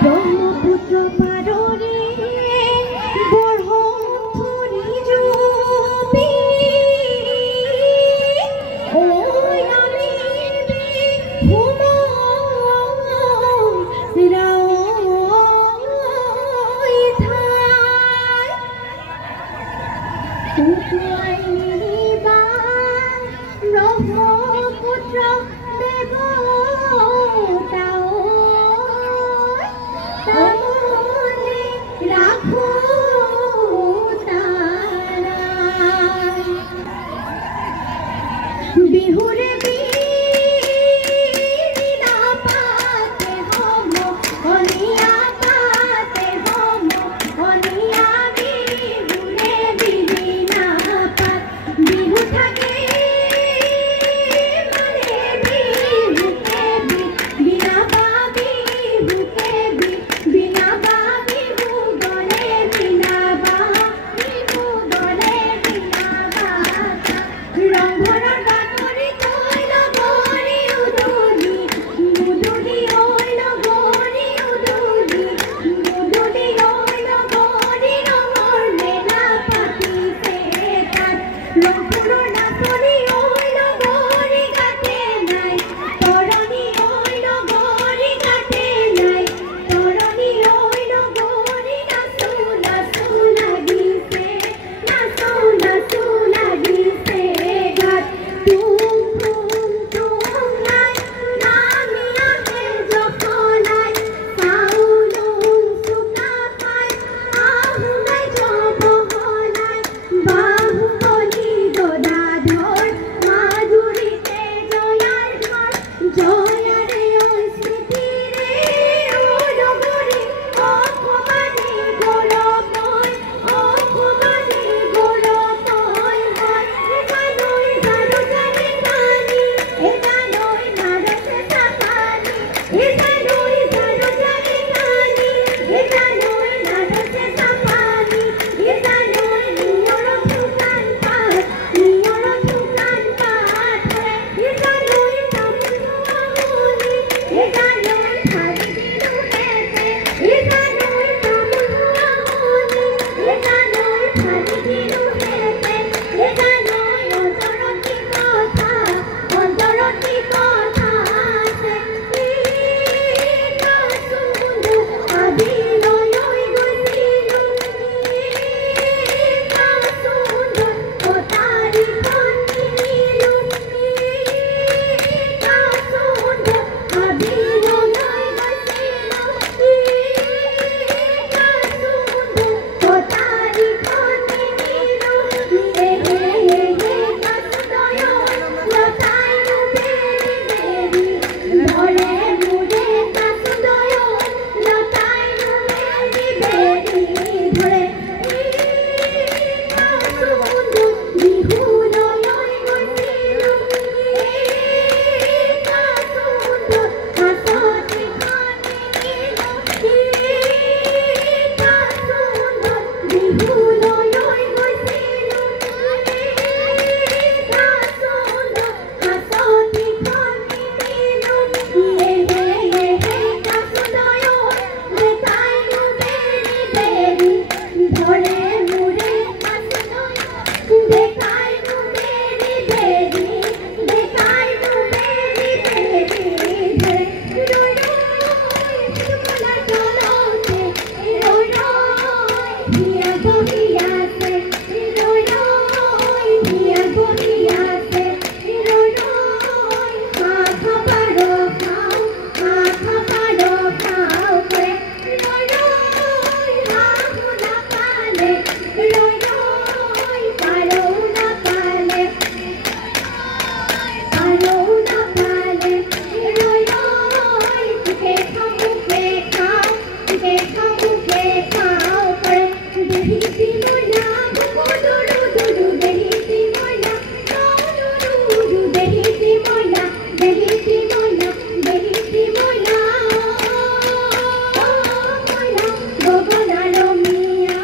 ব্রহ্মপুত্র পাররে বরহমপুরি জপি ওই আমি ভুমরাই থাই তুই নিবা ব্রহ্মপুত্র দেবতাও তামনে রাখো তারা বিহুরে বিনা পাতে হম অনিয়া পাতে হম অনিয়া বিহুরে বিনা পাত বিহু থাকে মানে বিহুকে বিনা পাবি বিহুকে বিনা পাবি গলে বিনা বা বিহু গলে বিনা বা রং ভরা বাকরি তৈল গরি উদুলি মুদুলি ওইল গরি উদুলি মুদুলি ওইল গরি রঙর মেলা পাতিতে তাত রং পুরো নাচনি ওইল গরি গাতে নাই তরণী ওইল গরি গাতে নাই তরণী ওইল গরি নাচু নাচু লাগিছে নাচু নাচু লাগিছে গাত তুম তুম তুম নাই নামি আহে যখনাই সাউলুং সুতা পাই আহু নাই জবহনাই বাহুবলী গদাধর মাধুরীতে জয়ার ঘর জয়ারে ওই স্মৃতিরে ওলগরি অপমানে গৌরবময় অপমানে গৌরবময় হয় একানই জারুজারে কানি একানই নারসে সাকানি একানই জারুজারে কানি একানই নারসে সাকানি একানই নিয়র থুকান পাত একানই তামুয়ামুনি একানই খাদি দিলুনেতে একানই তামুয়ামুনি একানই খাদি দিলুনেতে একানই অন্তরতি কথা আছে কাসুন্দু আদিলয় গৈছিলু কাসুন্দু কোতারি খনিলু কাসুন্দু আদিলয় গৈছিলু কাসুন্দু কোতারি খনিলু কাসুদয় লতাইনু বেরি বেরি ধরে মুরে কাসুদয় লতাইনু বেরি বেরি ধরে কাসুন্দু বিহুলয় গৈছিলু কাসুন্দু হাসতি খনিলু কাসুন্দু বিহুলয় গৈছিলু কাসুন্দু হাসতি খনিলু কাসুদয় লতাইনু বেরি বেরি ধরে মুরে কাসুদয় দেখাইনু বেরি বেরি দেখাইনু বেরি বেরি ধরে রই রই সুমলা চলতে রই রই হিয়া বহিয়াছে রই রই হিয়া বহিয়াছে রই রই মাথা পারো খাও করে রই রই রাহু না পালে রই রই পারো না পালে রই রই মুখে খাও মুখে খাও করে দেহিতি ময়না দুরু দুরু দেহিতি ময়না দুরু দেহিতি ময়না দেহিতি ময়না দেহিতি ময়না ময়না গগনার মিয়া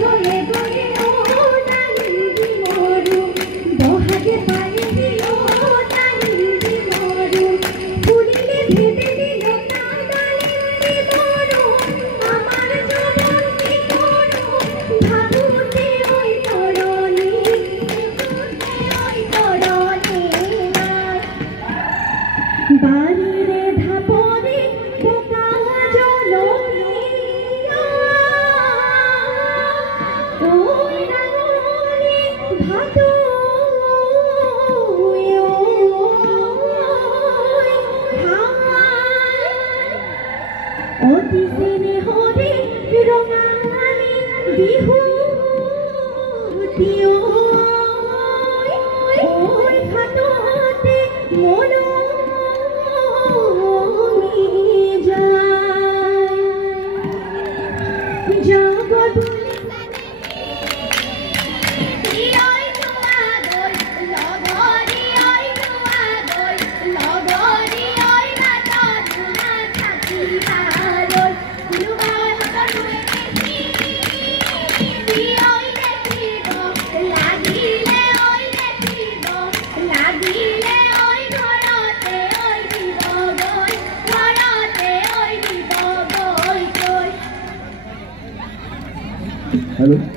গলে গলে ও নালিন্দি মরু বহাগে পানি দিল নালিন্দি মরু ফুলিলে ভেবে দিল না নালিন্দি মরু আমার জীবন কি করু ভাবুতে ওই তরণী বাড়িরে ধাপরে পোকা জলনি ওই রাঙনি ভাত অতি স্নেহরে রঙালি বিহুতি ওই খাটতে মন Hello.